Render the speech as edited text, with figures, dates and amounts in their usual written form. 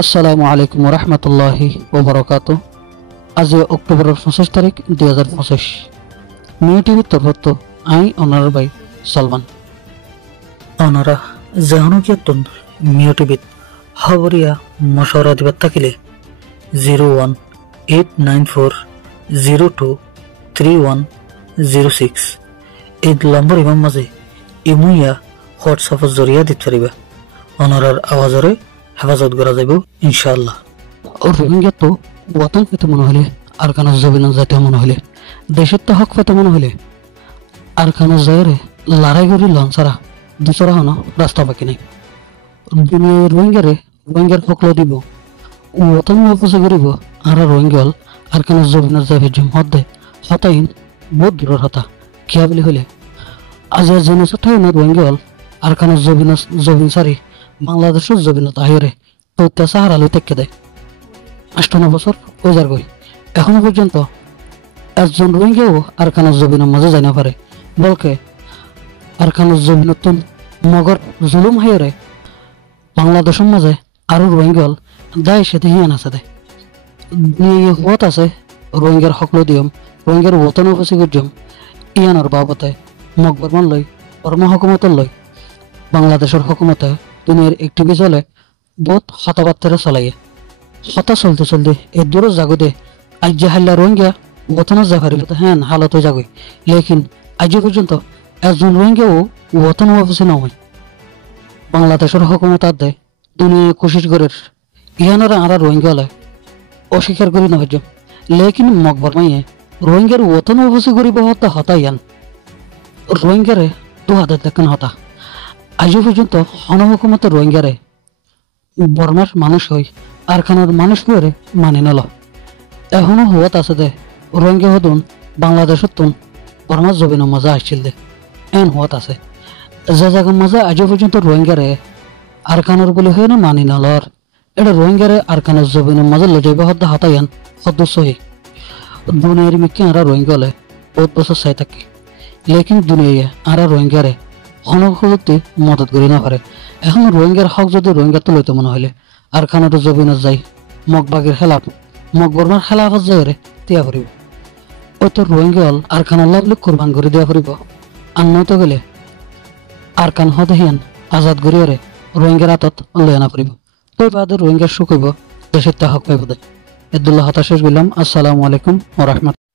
আসসালামু আলাইকুম রহমতুল্লাহি ওবরাকাতু। আজ অক্টোবর 25 তারিখ 2025। মিও টিভির তরফত আই অনার ভাই সলমান অনারা জাহানুকিয়াতুন মিও টিভিত খবরিয়া মশওয়ারা দিবার থাকিলে 01894023106 এই নম্বর ইমাম মাঝে ইমুইয়া হোয়াটসঅ্যাপের জরিয়া দিতে পারিবা। অনারার আওয়াজরে হেফাজত করা যাইব ইনশাআল্লাহ। রোহিঙ্গা তো ওয়াতন পেতে মনে হলে আর কানা জবিনা যাইতে মনে হলে দেশের তো হক পেতে মনে হলে আর কানা জয়রে লড়াই করি লঞ্চারা দুসরা হন রাস্তা বাকি নাই। দুনিয়ার রোহিঙ্গার হকল দিব ওয়াতন অপচয় করিব আর রোহিঙ্গল আর কানা জবিনার যাবে হদে হতাইন বহুত দূরের হতা কিয়া বলি হলে আজ জনসাধারণ রোহিঙ্গল আর কানা জবিন সারি বাংলাদেশের জবিনত আহিরে তো সাহারা লই টেকে দেয় 58 বছর ওজার গই এখনো পর্যন্ত একজন রোহিঙ্গাও আরকানের জবিনের মাঝে যাই না পারে বলকে আরকানের জবিনতুন মগর জুলুম হাইরে বাংলাদেশের মাঝে আরো রোহিঙ্গল দায় সাথে হিয়ান আছে দেয় হত আছে রোহিঙ্গার হকল দিয়ম রোহিঙ্গার ওতন উপসি করজম ইয়ানোর বাবতে মকবরমান লই কর্ম হকুমতর লই বাংলাদেশের হকুমতে দুনিয়ার একটিভি চলে বহুত হতাবার্তারা চলাইয়ে হতা চলতে চলতে এই দূর জাগদে আজ যে হাল্লা রোহিঙ্গা ওতন জাফারি হ্যাঁ হালত জাগই লেকিন আজ পর্যন্ত একজন রোহিঙ্গাও ওতন অফিসে নয়। বাংলাদেশের হকুমত দেয় দুনিয়া কোশিশ করে ইহানারা আরা রোহিঙ্গা হলে অস্বীকার করি না হজম লেকিন মকবর মাইয়ে রোহিঙ্গার ওতন অফিসে করিব হতা হতা ইয়ান রোহিঙ্গারে দু হাতে দেখেন হতা আজ পর্যন্ত হনহুকুমতের রোহিঙ্গারে বর্মার মানুষ হই আর খানার মানুষ করে মানে নল এখনো হওয়াত আছে দে রোহিঙ্গা হতুন বাংলাদেশত তুন বর্মার জবিনের মজা আসছিল দে এন হওয়াত আছে যে জায়গার মাঝে আজ পর্যন্ত রোহিঙ্গারে আর খানোর বলে হয়ে না মানি নলর এটা রোহিঙ্গারে আর খানোর জবিনের মাঝে লজাইব হদ্দা হতাইয়ান সদস্য হই দুনিয়ার মিকে আরা রোহিঙ্গা হলে বহুত বছর চাই থাকি লেকিন দুনিয়া আরা রোহিঙ্গারে হনহুকুমতে মদত করি না পারে। এখন রোহিঙ্গার হক যদি রোহিঙ্গা তো লইতে মনে হইলে আর খানাটো জবিনত যাই মগবাগের খেলাফ মকবরমার খেলাফত যাই রে তিয়া ফুরিব ওই তো রোহিঙ্গা হল আর খানার লাগলে কোরবান করে দিয়া ফুরিব আর নয়তো গেলে আর কান হদহিয়ান আজাদ করিয়ারে রোহিঙ্গার হাতত লই আনা ফুরিব ওই বাদে রোহিঙ্গার সুখ হইব দেশের তা হক পাইব দে। এদুল্লাহ হতাশেষ বললাম। আসসালামু আলাইকুম ওয়া রাহমাতুল্লাহ।